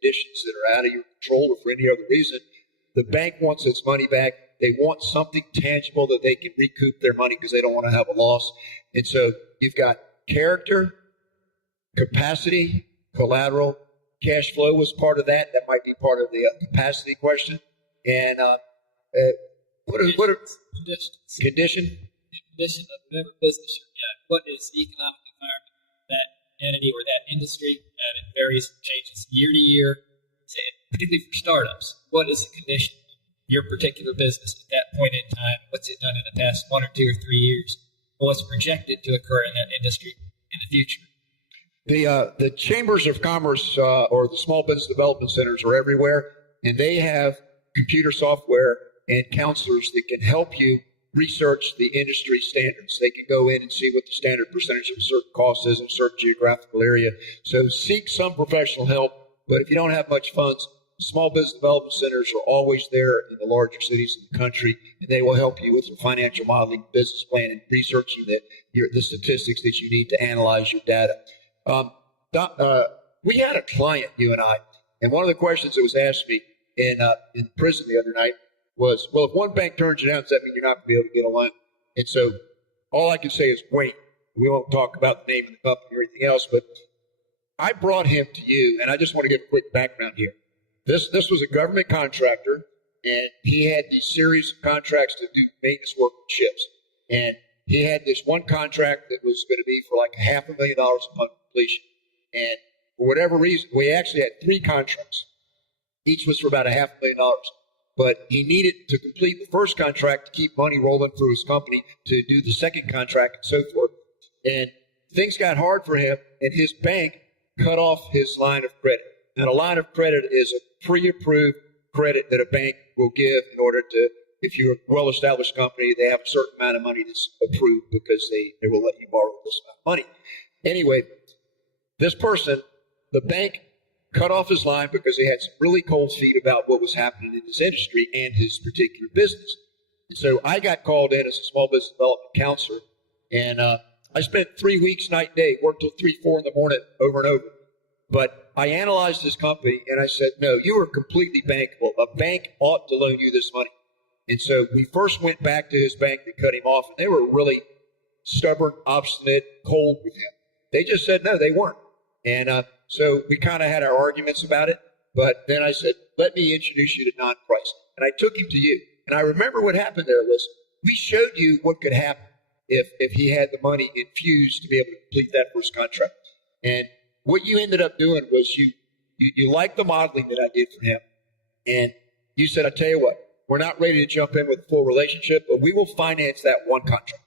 conditions that are out of your control or for any other reason, the bank wants its money back. They want something tangible that they can recoup their money because they don't want to have a loss. And so you've got character, capacity, collateral, cash flow was part of that. That might be part of the capacity question. And what are conditions? Condition of whatever business you're in. What is the economic environment of that entity or that industry? And it varies, changes year to year. Say, particularly for startups, what is the condition of your particular business at that point in time? What's it done in the past 1 or 2 or 3 years? What's projected to occur in that industry in the future? The chambers of commerce or the small business development centers are everywhere, and they have computer software and counselors that can help you research the industry standards. They can go in and see what the standard percentage of a certain cost is in a certain geographical area. So seek some professional help, but if you don't have much funds, small business development centers are always there in the larger cities in the country, and they will help you with your financial modeling, business plan, and researching the statistics that you need to analyze your data. We had a client, you and I, and one of the questions that was asked me in prison the other night was, well, if one bank turns you down, does that mean you're not going to be able to get a loan? And so all I can say is wait. We won't talk about the name of the company or anything else, but I brought him to you, and I just want to give a quick background here. This was a government contractor, and he had these series of contracts to do maintenance work on ships. And he had this one contract that was going to be for like $500,000 upon completion. And for whatever reason, we actually had 3 contracts. Each was for about $500,000. But he needed to complete the first contract to keep money rolling through his company to do the second contract and so forth. And things got hard for him, and his bank cut off his line of credit. And a line of credit is a pre-approved credit that a bank will give in order to, if you're a well-established company, they have a certain amount of money that's approved because they will let you borrow this amount of money. Anyway, this person, the bank cut off his line because he had some really cold feet about what was happening in his industry and his particular business. And so I got called in as a small business development counselor, and I spent 3 weeks, night and day, worked till 3, 4 in the morning over and over. But I analyzed his company, and I said, no, you are completely bankable. A bank ought to loan you this money. And so we first went back to his bank to cut him off, and they were really stubborn, obstinate, cold with him. They just said no, they weren't. And so we kind of had our arguments about it. But then I said, let me introduce you to Don Price. And I took him to you. And I remember what happened there was we showed you what could happen if he had the money infused to be able to complete that first contract. And what you ended up doing was you liked the modeling that I did for him. And you said, I tell you what, we're not ready to jump in with a full relationship, but we will finance that one contract.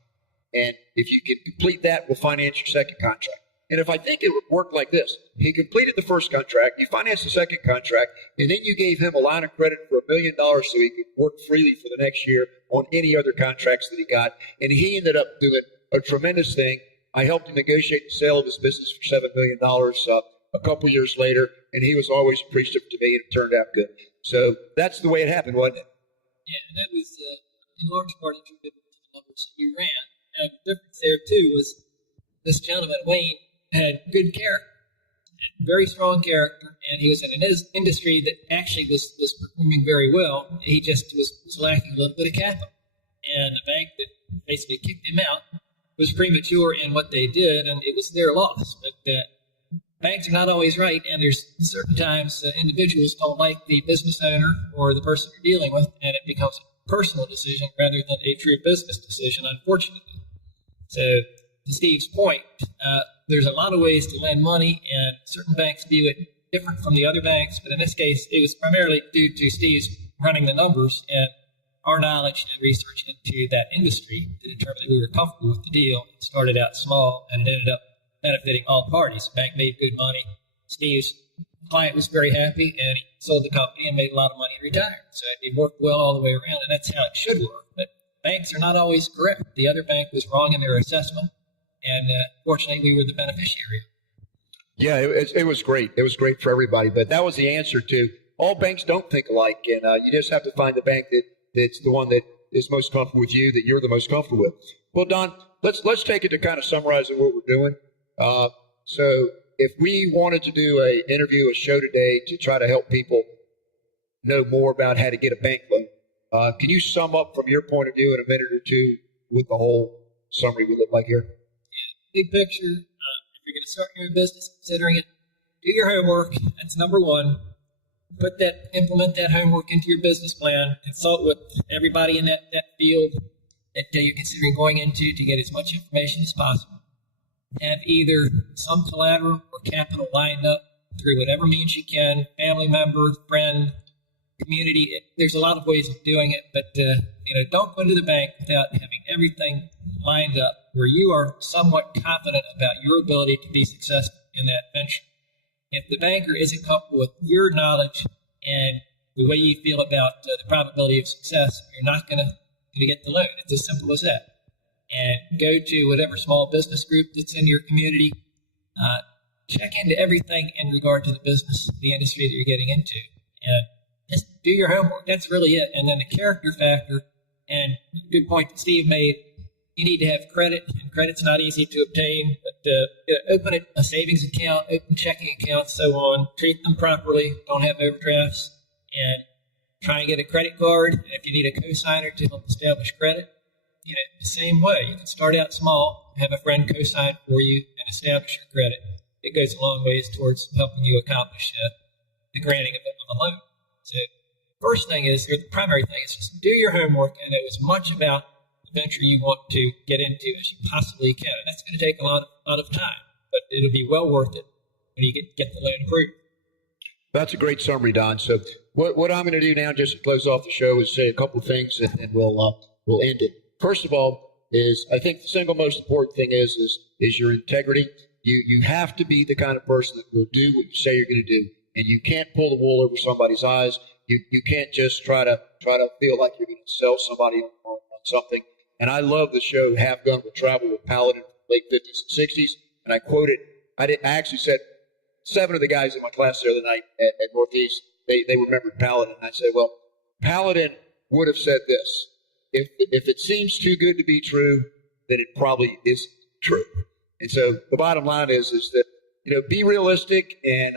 And if you can complete that, we'll finance your second contract. And if I think it would work like this, he completed the first contract, you financed the second contract, and then you gave him a line of credit for $1 million so he could work freely for the next year on any other contracts that he got. And he ended up doing a tremendous thing. I helped him negotiate the sale of his business for $7 million a couple years later, and he was always appreciative to me, and it turned out good. So that's the way it happened, wasn't it? Yeah, and that was in large part attributed to the numbers that you ran. And the difference there, too, was this gentleman, Wayne, had good character, very strong character, and he was in an industry that actually was performing very well. He just was lacking a little bit of capital. And the bank that basically kicked him out was premature in what they did, and it was their loss. But banks are not always right, and there's certain times individuals don't like the business owner or the person you're dealing with, and it becomes a personal decision rather than a true business decision, unfortunately. So to Steve's point, there's a lot of ways to lend money, and certain banks view it different from the other banks. But in this case, it was primarily due to Steve's running the numbers and our knowledge and research into that industry to determine that we were comfortable with the deal. It started out small, and it ended up benefiting all parties. The bank made good money. Steve's client was very happy, and he sold the company and made a lot of money and retired. So it worked well all the way around, and that's how it should work. But banks are not always correct. The other bank was wrong in their assessment. And fortunately, we were the beneficiary. Yeah, it was great. It was great for everybody. But that was the answer to all banks don't think alike. And you just have to find the bank that's the one that is most comfortable with you, that you're the most comfortable with. Well, Don, let's take it to kind of summarizing what we're doing. So if we wanted to do a show today to try to help people know more about how to get a bank loan, can you sum up from your point of view in a minute or two what the whole summary would look like here? Big picture, if you're going to start your own business, considering it, do your homework. That's number one. Implement that homework into your business plan. Consult with everybody in that field that you're considering going into to get as much information as possible. Have either some collateral or capital lined up through whatever means you can, family member, friend, community. There's a lot of ways of doing it, but don't go to the bank without having everything lined up where you are somewhat confident about your ability to be successful in that venture. If the banker isn't comfortable with your knowledge and the way you feel about the probability of success, you're not going to get the loan. It's as simple as that. And go to whatever small business group that's in your community. Check into everything in regard to the business, the industry that you're getting into. And just do your homework. That's really it. And then the character factor, and good point that Steve made, you need to have credit, and credit's not easy to obtain, but open a savings account, open checking accounts, so on. Treat them properly. Don't have overdrafts. And try and get a credit card. And if you need a cosigner to help establish credit, the same way. You can start out small, have a friend cosign for you, and establish your credit. It goes a long ways towards helping you accomplish the granting of a loan. So first thing is, the primary thing is just do your homework and know as much about the venture you want to get into as you possibly can. And that's going to take a lot of time, but it'll be well worth it when you get the loan approved. That's a great summary, Don. So what I'm going to do now, just to close off the show, is say a couple of things, and then we'll end it. First of all, is I think the single most important thing is your integrity. You have to be the kind of person that will do what you say you're going to do, and you can't pull the wool over somebody's eyes. You can't just try to feel like you're going to sell somebody on something. And I love the show Have Gun Will Travel with Paladin from the late 50s and 60s, and I quoted. I actually said 7 of the guys in my class the other night at Northeast, they remembered Paladin. And I said, well, Paladin would have said this. If it seems too good to be true, then it probably isn't true. And so the bottom line is that, be realistic and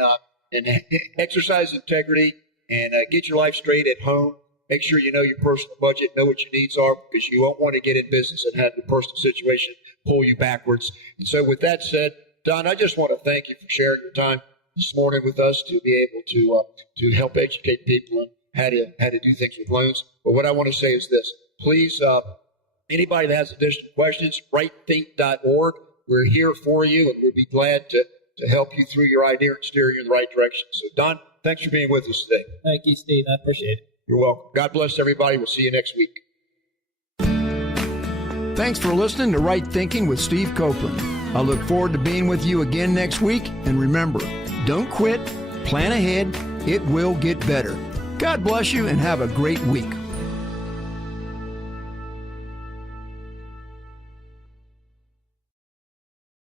exercise integrity and get your life straight at home. Make sure you know your personal budget, know what your needs are, because you won't want to get in business and have the personal situation pull you backwards. And so with that said, Don, I just want to thank you for sharing your time this morning with us to be able to help educate people on how to do things with loans. But what I want to say is this. Please, anybody that has additional questions, rightthink.org. We're here for you, and we'd be glad to help you through your idea and steer you in the right direction. So, Don, thanks for being with us today. Thank you, Steve. I appreciate it. You're welcome. God bless everybody. We'll see you next week. Thanks for listening to Right Thinking with Steve Copeland. I look forward to being with you again next week. And remember, don't quit, plan ahead, it will get better. God bless you and have a great week.